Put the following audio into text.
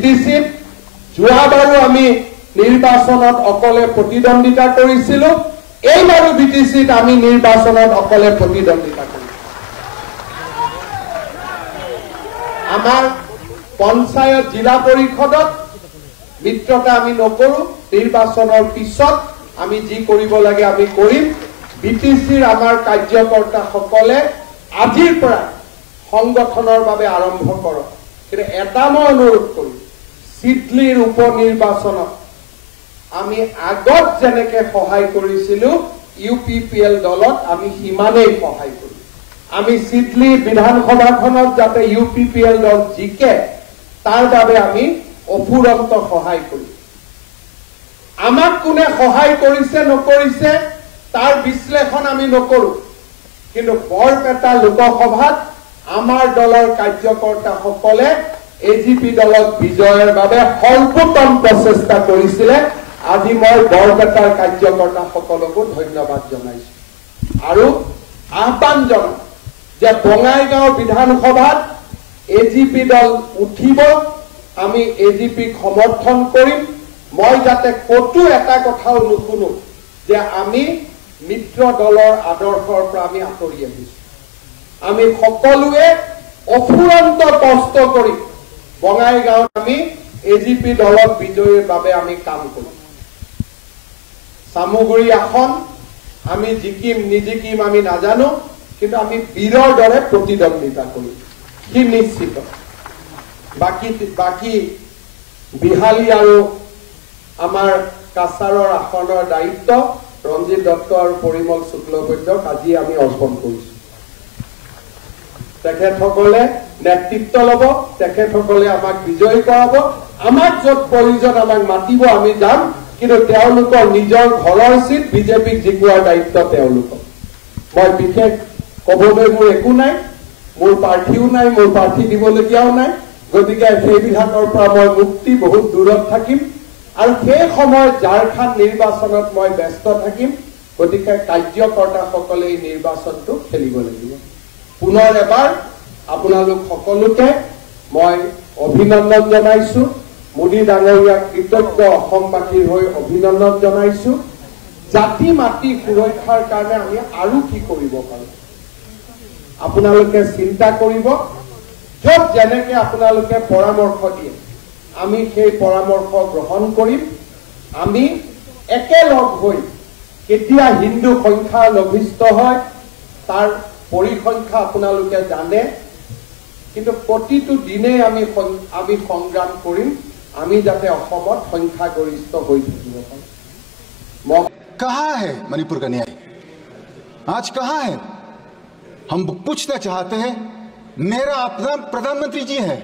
বিটিচিত যোৱাবাৰো আমি নিৰ্বাচনত অকলে প্ৰতিদ্বন্দ্বিতা কৰিছিলোঁ, এইবাৰো বিটিচিত আমি নিৰ্বাচনত অকলে প্ৰতিদ্বন্দ্বিতা কৰিম। আমাৰ পঞ্চায়ত জিলা পৰিষদত মিত্ৰতা আমি নকৰোঁ, নিৰ্বাচনৰ পিছত আমি যি কৰিব লাগে আমি কৰিম। বিটিচিৰ আমাৰ কাৰ্যকৰ্তাসকলে আজিৰ পৰা সংগঠনৰ বাবে আৰম্ভ কৰক। কিন্তু এটা মই অনুৰোধ কৰিম, চিডলিৰ উপ নিৰ্বাচনত আমি আগত যেনেকে সহায় কৰিছিলোঁ UPPL দলত আমি সিমানেই সহায় কৰিম। আমি চিডলি বিধানসভাখনত যাতে UPPL দল জিকে তাৰ বাবে আমি অফুৰন্ত সহায় কৰিম। আমাক কোনে সহায় কৰিছে নকৰিছে তাৰ বিশ্লেষণ আমি নকৰোঁ, কিন্তু বৰপেটা লোকসভাত আমাৰ দলৰ কাৰ্যকৰ্তাসকলে AGP দলক বিজয়ৰ বাবে সৰ্বোত্তম প্ৰচেষ্টা কৰিছিলে। আজি মই বৰপেটাৰ কাৰ্যকৰ্তাসকলকো ধন্যবাদ জনাইছো আৰু আহ্বান জনাম যে বঙাইগাঁও বিধানসভাত AGP দল উঠিব, আমি AGPক সমৰ্থন কৰিম। মই যাতে কতো এটা কথাও নুশুনো যে আমি মিত্ৰ দলৰ আদৰ্শৰ পৰা আমি আঁতৰি আহিছো। আমি সকলোৱে অফুৰন্ত কষ্ট কৰি বঙাইগাঁৱত আমি AGP দলক বিজয়ীৰ বাবে আমি কাম কৰিম। চামুগুৰি আসন আমি জিকিম নিজিকিম আমি নাজানো, কিন্তু আমি বীৰৰ দৰে প্ৰতিদ্বন্দ্বিতা কৰিম, সি নিশ্চিত। বাকী বিহালী আৰু আমাৰ কাছাৰৰ আসনৰ দায়িত্ব ৰঞ্জিত দত্ত আৰু পৰিমল শুক্লবৈদ্যক আজি আমি অৰ্পণ কৰিছো। তেখেতসকলে নেতৃত্ব ল'ব, তেখেতসকলে আমাক বিজয়ী কৰাব, আমাক য'ত প্ৰয়োজন আমাক মাতিব আমি যাম, কিন্তু তেওঁলোকৰ নিজৰ ঘৰৰ চিট বিজেপিক জিকোৱাৰ দায়িত্ব তেওঁলোকৰ। মই বিশেষ ক'বলৈ মোৰ একো নাই, মোৰ প্ৰাৰ্থীও নাই, মোৰ প্ৰাৰ্থী দিবলগীয়াও নাই, গতিকে সেইবিলাকৰ পৰা মই মুক্তি, বহুত দূৰত থাকিম আৰু সেই সময়ত ঝাৰখণ্ড নিৰ্বাচনত মই ব্যস্ত থাকিম। গতিকে কাৰ্যকৰ্তাসকলে এই নিৰ্বাচনটো খেলিব লাগিব। পুনৰ এবাৰ আপোনালোক সকলোকে মই অভিনন্দন জনাইছো। মোদী ডাঙৰীয়াক কৃতজ্ঞ অসমবাসীৰ হৈ অভিনন্দন জনাইছো। জাতি মাটি সুৰক্ষাৰ কাৰণে আমি আৰু কি কৰিব পাৰোঁ আপোনালোকে চিন্তা কৰিব। য'ত যেনেকে আপোনালোকে পৰামৰ্শ দিয়ে আমি সেই পৰামৰ্শ গ্ৰহণ কৰিম। আমি একেলগ হৈ কেতিয়া হিন্দু সংখ্যা লঘিষ্ঠ হয় তাৰ পৰিসংখ্যা আপোনালোকে জানে, কিন্তু প্ৰতিটো দিনে আমি সংগ্ৰাম কৰিম আমি যাতে অসমত সংখ্যাগৰিষ্ঠ হৈ থাকিব পাৰোঁ। कहाँ है मणिपुर का न्याय? आज कहाँ है? हम पूछना चाहते हैं। मेरा अपना प्रधानमंत्री जी है,